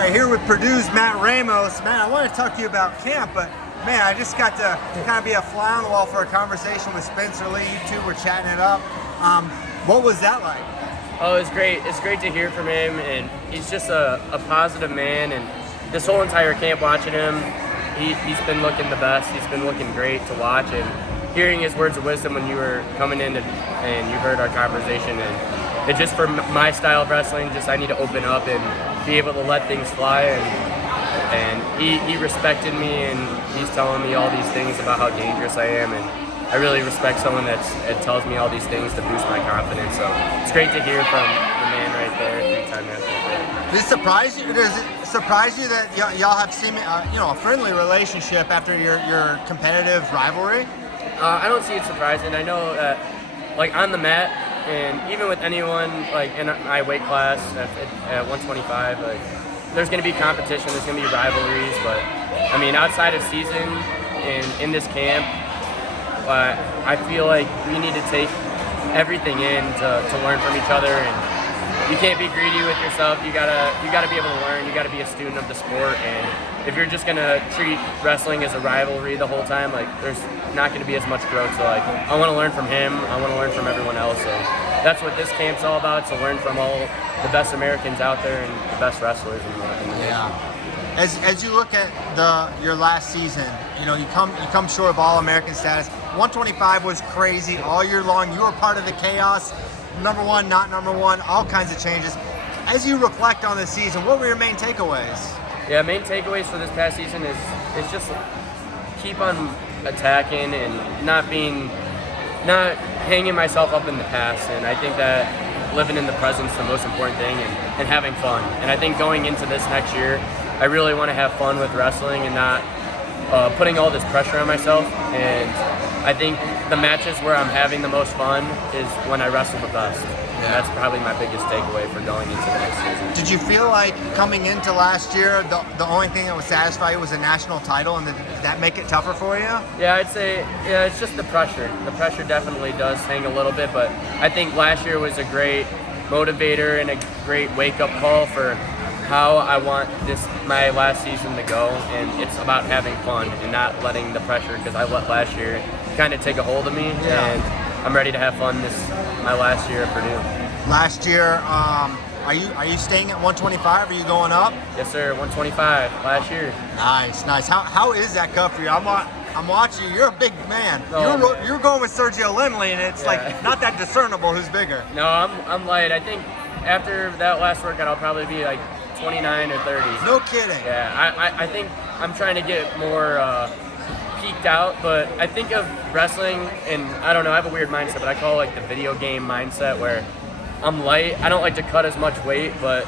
right, here with Purdue's Matt Ramos. Man, I want to talk to you about camp, but man, I just got to kind of be a fly on the wall for a conversation with Spencer Lee. You two were chatting it up. What was that like? Oh, it's great. It's great to hear from him, and he's just a positive man. And this whole entire camp, watching him, he's been looking the best. He's been looking great to watch, and hearing his words of wisdom when you were coming in and you heard our conversation. And it just, for my style of wrestling, just I need to open up and be able to let things fly. And he respected me, and he's telling me all these things about how dangerous I am. And I really respect someone that tells me all these things to boost my confidence. So it's great to hear from the man right there, three-time national. Does it surprise you? Does it surprise you that y'all have seen a friendly relationship after your competitive rivalry? I don't see it surprising. I know that, like, on the mat, and even with anyone like in my weight class at 125, like, there's going to be competition. There's going to be rivalries, but I mean, outside of season and in this camp, I feel like we need to take everything in to learn from each other, and you can't be greedy with yourself. You gotta be able to learn. You gotta be a student of the sport, and if you're just gonna treat wrestling as a rivalry the whole time, like, there's not gonna be as much growth. So, like, I want to learn from him. I want to learn from everyone else. So that's what this camp's all about: to learn from all the best Americans out there and the best wrestlers in the nation. Yeah. As you look at your last season, you come short of All-American status. 125 was crazy all year long. You were part of the chaos, number one, not number one, all kinds of changes. As you reflect on this season, what were your main takeaways? Yeah, main takeaways for this past season is just keep on attacking and not hanging myself up in the past. And I think that living in the present is the most important thing, and having fun. And I think going into this next year, I really want to have fun with wrestling and not putting all this pressure on myself. And I think the matches where I'm having the most fun is when I wrestle the best. Yeah. And that's probably my biggest takeaway for going into the next season. Did you feel like coming into last year, the only thing that would satisfy you was a national title, and did that make it tougher for you? Yeah, I'd say, it's just the pressure. The pressure definitely does hang a little bit, but I think last year was a great motivator and a great wake-up call for how I want my last season to go, and it's about having fun and not letting the pressure, because I let last year kind of take a hold of me. Yeah. And I'm ready to have fun my last year at Purdue. Last year, are you staying at 125? Are you going up? Yes, sir. 125 last year. Nice. How is that cut for you? I'm watching you. You're a big man. Oh, you're going with Sergio Lindley, and it's like not that discernible who's bigger. No, I'm light. I think after that last workout, I'll probably be like 29 or 30. No kidding. Yeah, I think I'm trying to get more peaked out, but I think of wrestling, and I don't know, I have a weird mindset, but I call it like the video game mindset, where I'm light. I don't like to cut as much weight, but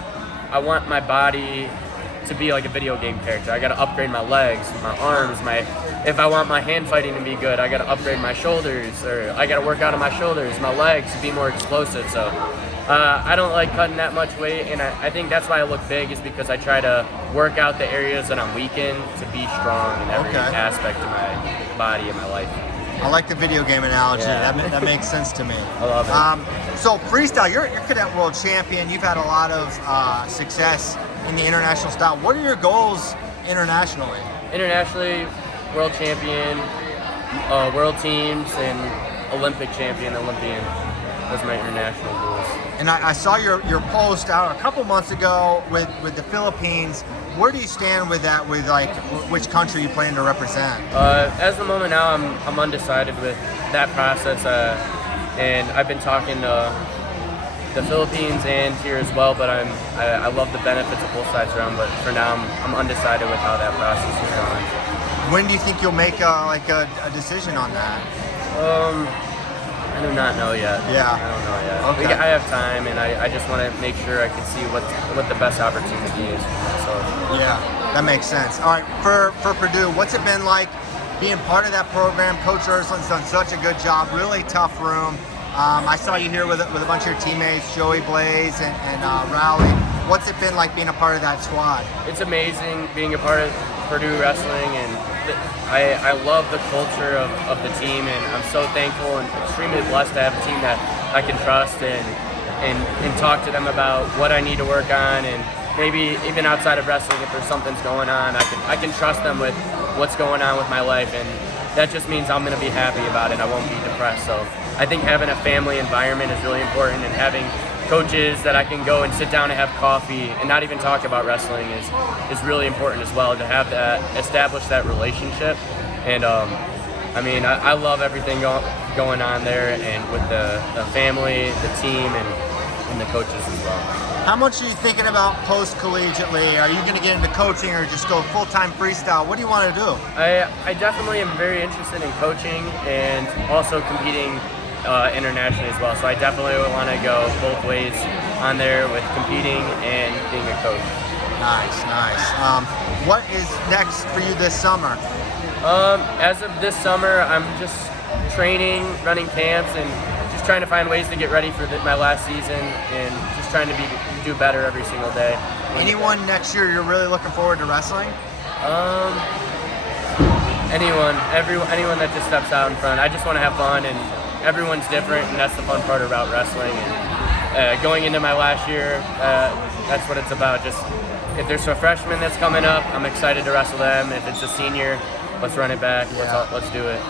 I want my body to be like a video game character. I got to upgrade my legs, my arms, if I want my hand fighting to be good, I got to upgrade my shoulders, or I got to work out on my shoulders, my legs to be more explosive. So I don't like cutting that much weight, and I think that's why I look big, is because I try to work out the areas that I'm weak in to be strong in every aspect of my body and my life. I like the video game analogy. Yeah. That makes sense to me. I love it. So freestyle, you're cadet world champion. You've had a lot of success in the international style. What are your goals internationally? Internationally, world champion, world teams, and Olympic champion, Olympian. Those are my international goals. And I saw your post out a couple months ago with the Philippines. Where do you stand with that, with like which country you plan to represent? As the moment now, I'm undecided with that process, and I've been talking to the Philippines and here as well, but I love the benefits of both sides around, but for now I'm undecided with how that process is going. When do you think you'll make a decision on that? I do not know yet. Yeah. I don't know yet. Okay. I have time, and I just want to make sure I can see what the best opportunity is for myself. Yeah, that makes sense. All right, for Purdue, what's it been like being part of that program? Coach Urslin's done such a good job. Really tough room. I saw you here with a bunch of your teammates, Joey Blaze and Rowley. What's it been like being a part of that squad? It's amazing being a part of Purdue wrestling, and I love the culture of the team, and I'm so thankful and extremely blessed to have a team that I can trust and talk to them about what I need to work on, and maybe even outside of wrestling, if there's something's going on, I can trust them with what's going on with my life, and that just means I'm going to be happy about it. I won't be depressed. So I think having a family environment is really important, and having coaches that I can go and sit down and have coffee and not even talk about wrestling is really important as well, to have that, establish that relationship. And I mean, I love everything going on there, and with the family, the team, and the coaches as well. How much are you thinking about post-collegiately? Are you going to get into coaching or just go full-time freestyle? What do you want to do? I definitely am very interested in coaching and also competing internationally as well. So I definitely want to go both ways on there with competing and being a coach. Nice, nice. What is next for you this summer? As of this summer, I'm just training, running camps, and just trying to find ways to get ready for my last season, and just trying to do better every single day. Anyone next year you're really looking forward to wrestling? Anyone that just steps out in front. I just want to have fun, and everyone's different, and that's the fun part about wrestling. And going into my last year, that's what it's about. Just if there's a freshman that's coming up, I'm excited to wrestle them. If it's a senior, let's run it back. Let's do it.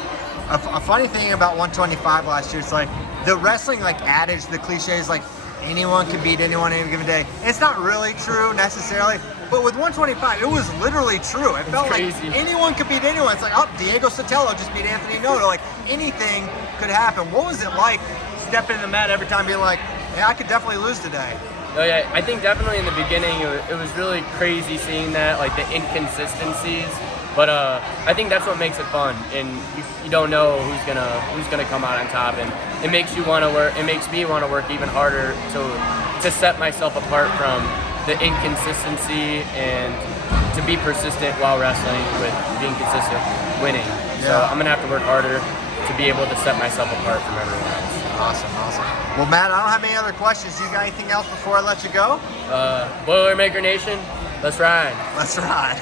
A funny thing about 125 last year, it's like the wrestling adage, the cliche is like anyone can beat anyone any given day. And it's not really true necessarily, but with 125, it was literally true. It felt like anyone could beat anyone. It's like, oh, Diego Sotelo just beat Anthony Noto. Like anything could happen. What was it like stepping in the mat every time being like, yeah, I could definitely lose today? Oh yeah, I think definitely in the beginning it was really crazy seeing that, like the inconsistencies. But I think that's what makes it fun, and you don't know who's gonna come out on top, and it makes you want to work. It makes me want to work even harder to set myself apart from the inconsistency and to be persistent while wrestling with being consistent, winning. Yeah. So I'm gonna have to work harder to be able to set myself apart from everyone else. Awesome, awesome. Well, Matt, I don't have any other questions. You got anything else before I let you go? Boilermaker Nation, let's ride. Let's ride.